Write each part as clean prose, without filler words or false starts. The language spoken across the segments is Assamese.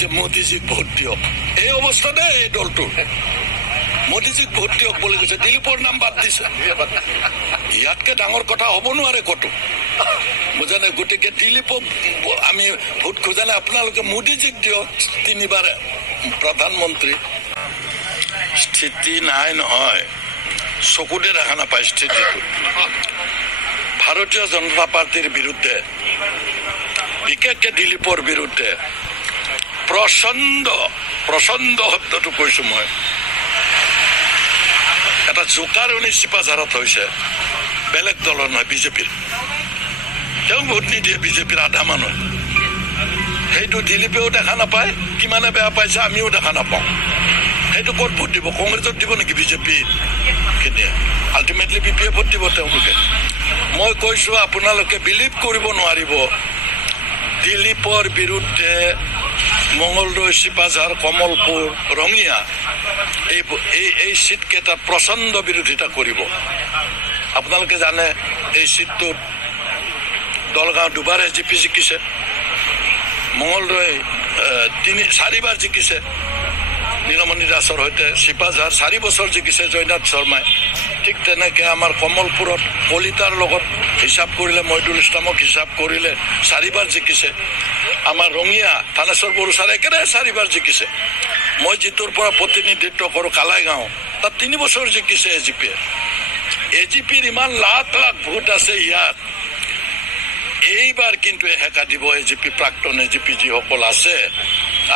যে মোদীজীক ভোট দিয়ক। এই অৱস্থাতে এই দলটোৰ মোদীজীক ভোট দিয়ক বুলি কৈছে, দিলীপৰ নাম বাদ দিছে। ইয়াতকে ডাঙৰ কথা হ'ব নোৱাৰে ক'তো, বুজানে? গতিকে দিলীপক আমি ভোট খোজা নাই, আপোনালোকে মোদীজীক দিয়ক 3 বাৰ প্ৰধানমন্ত্ৰী। স্থিতি নাই নহয়, চকুতে দেখা নাপায় স্থিতিটো। ভাৰতীয় জনতা পাৰ্টিৰ বিৰুদ্ধে, বিশেষকে দিলীপৰ বিৰুদ্ধে প্ৰচণ্ড শব্দটো কৈছো মই, এটা জোকাৰণি চিপাঝাৰত হৈছে। বেলেগ দলৰ নহয়, বিজেপিৰ। তেওঁ ভোট নিদিয়ে বিজেপিৰ আধা মানুহ। সেইটো দিলীপেও দেখা নাপায়, কিমানে বেয়া পাইছে আমিও দেখা নাপাওঁ। সেইটো ক'ত ভোট দিব? কংগ্ৰেছত দিব নেকি বিজেপি খিনিয়ে? আল্টিমেটলি বিপিয়ে ভোট দিব তেওঁলোকে। মই কৈছো, আপোনালোকে বিলিভ কৰিব নোৱাৰিব, দিলীপৰ বিৰুদ্ধে মঙলদৈ, চিপাঝাৰ, কমলপুৰ, ৰঙিয়া এই চিট কেইটাত প্ৰচণ্ড বিৰোধিতা কৰিব। আপোনালোকে জানে এই চিটটোত দলগাঁও 2 বাৰ এজিপি জিকিছে, মঙলদৈ 4 বাৰ জিকিছে নীলমণি দাসৰ সৈতে, চিপাঝাৰ 4 বছৰ জিকিছে জয়নাথ শৰ্মাই। ঠিক তেনেকে আমাৰ কমলপুৰত কলিতাৰ লগত হিচাপ কৰিলে, মইদুল ইছলামক হিচাপ কৰিলে 4 বাৰ জিকিছে। আমাৰ ৰঙিয়া থানেশ্বৰ বড়ো ছাৰে একেবাৰে 4 বাৰ জিকিছে। মই যিটোৰ পৰা প্ৰতিনিধিত্ব কৰোঁ কালাইগাঁও, তাত 3 বছৰ জিকিছে এজিপিয়ে। এজিপিৰ ইমান লাখ লাখ ভোট আছে ইয়াত। এইবাৰ কিন্তু হেঁকা দিব এজিপি, প্ৰাক্তন এজিপি যিসকল আছে,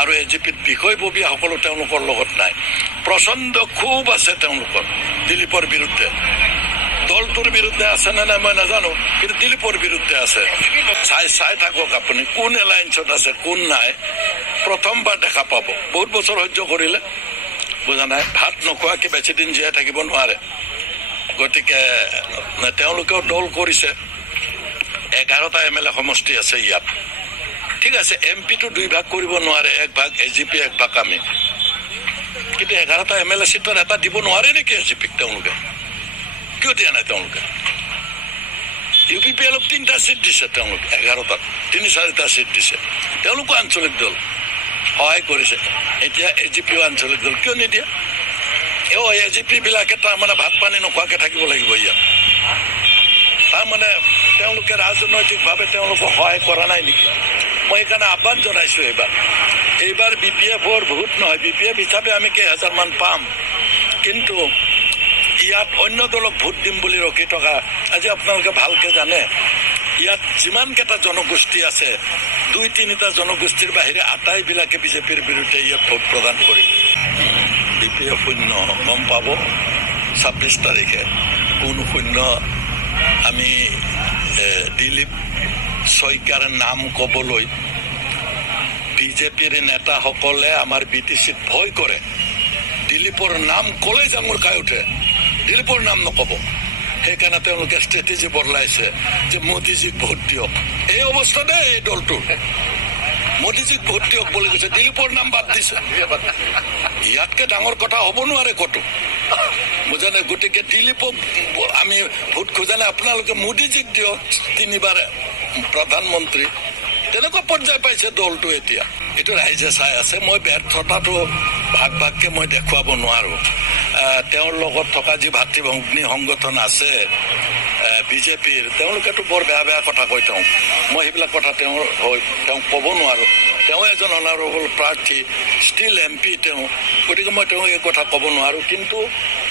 আৰু এজিপিত বিষয়ববীয়াসকলো তেওঁলোকৰ লগত নাই। প্ৰচণ্ড ক্ষোভ আছে তেওঁলোকৰ দিলীপৰ বিৰুদ্ধে। দলটোৰ বিৰুদ্ধে আছে নে নাই মই নাজানো, কিন্তু দিলীপৰ বিৰুদ্ধে আছে। চাই থাকক আপুনি, কোন এলায়েন্সত আছে কোন নাই, প্ৰথমবাৰ দেখা পাব। বহুত বছৰ সহ্য কৰিলে, বুজা নাই? ভাত নোখোৱাকে বেছিদিন জীয়াই থাকিব নোৱাৰে। গতিকে তেওঁলোকেও দল কৰিছে। 11টা MLA সমষ্টি আছে ইয়াত। ঠিক আছে, MP টো 2 ভাগ কৰিব নোৱাৰে, 1 ভাগ এজিপি, 1 ভাগ আমি। কিন্তু 11টা MLA চিটৰ এটা দিব নোৱাৰে নেকি এজিপিক? তেওঁলোকে কিয় দিয়া নাই? তেওঁলোকে UPPLক 3টা চিট দিছে, তেওঁলোকে 11টাত 3-4টা চিট দিছে। তেওঁলোকো আঞ্চলিক দল, সহায় কৰিছে। এতিয়া এজিপিও আঞ্চলিক দল, কিয় নিদিয়ে? এজিপি বিলাকে তাৰমানে ভাত পানী নোখোৱাকে থাকিব লাগিব ইয়াত। তাৰমানে তেওঁলোকে ৰাজনৈতিকভাৱে তেওঁলোকক সহায় কৰা নাই নেকি? মই সেইকাৰণে আহ্বান জনাইছো, এইবাৰ BPFৰ ভোট নহয়, BPF হিচাপে আমি কেইহাজাৰমান পাম, কিন্তু ইয়াত অন্য দলক ভোট দিম বুলি ৰখি থকা, আজি আপোনালোকে ভালকে জানে ইয়াত যিমানকেইটা জনগোষ্ঠী আছে, 2-3টা জনগোষ্ঠীৰ বাহিৰে আটাইবিলাকে বিজেপিৰ বিৰুদ্ধে ইয়াত ভোট প্ৰদান কৰিব। BPF শূন্য গম পাব 26 তাৰিখে কোন শূন্য। আমি দিলীপ শইকীয়াৰ নাম ক'বলৈ বিজেপিৰ নেতাসকলে আমাৰ BTCত ভয় কৰে। দিলীপৰ নাম ক'লেই জাঙুৰ খাই উঠে, দিলীপৰ নাম নক'ব। সেইকাৰণে তেওঁলোকে ষ্ট্ৰেটেজি বদলাইছে যে মোদীজীক ভোট দিয়ক। এই অৱস্থাতে এই দলটোৰ মোদীজীক ভোট দিয়ক বুলি কৈছে, দিলীপৰ নাম বাদ দিছে। ইয়াতকে ডাঙৰ কথা হ'ব নোৱাৰে ক'তো, বুজানে? গতিকে দিলীপক আমি ভোট খোজা নাই, আপোনালোকে মোদীজীক দিয়ক 3 বাৰ প্ৰধানমন্ত্ৰী। তেনেকুৱা পৰ্যায় পাইছে দলটো এতিয়া। এইটো ৰাইজে চাই আছে। মই ব্যৰ্থতাটো ভাগকে মই দেখুৱাব নোৱাৰো। তেওঁৰ লগত থকা যি ভাতৃভগ্নী সংগঠন আছে বিজেপিৰ, তেওঁলোকেতো বৰ বেয়া কথা কয় তেওঁক। মই সেইবিলাক কথা তেওঁক ক'ব নোৱাৰো। তেওঁ এজন অনাৰেবল প্ৰাৰ্থী, ষ্টিল MP তেওঁ, গতিকে মই তেওঁক এই কথা ক'ব নোৱাৰো। কিন্তু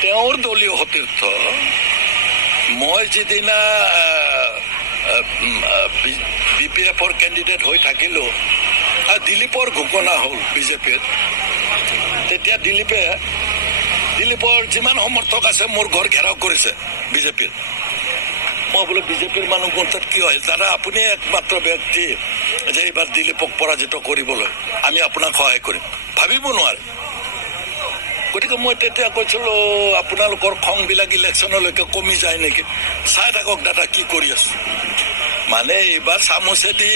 তেওঁৰ দলীয় সতীৰ্থ, মই যিদিনা BPFৰ কেণ্ডিডেট হৈ থাকিলো, দিলীপৰ ঘোষণা হ'ল বিজেপিৰ, তেতিয়া দিলীপৰ যিমান সমৰ্থক আছে মোৰ ঘৰ ঘেৰাও কৰিছে বিজেপিৰ। মই বোলো বিজেপিৰ মানুহ মোৰ তাত কিয় আহিল? দাদা, আপুনি একমাত্ৰ ব্যক্তি যে এইবাৰ দিলীপক পৰাজিত কৰিবলৈ আমি আপোনাক সহায় কৰিম, ভাবিব নোৱাৰে। গতিকে মই তেতিয়া কৈছিলো, আপোনালোকৰ খংবিলাক ইলেকশ্যনলৈকে কমি যায় নেকি? চাই থাকক দাদা কি কৰি আছে। মানে এইবাৰ চামুচেদি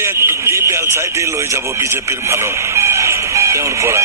বেলচাই দি লৈ যাব বিজেপিৰ মানুহ তেওঁৰ পৰা।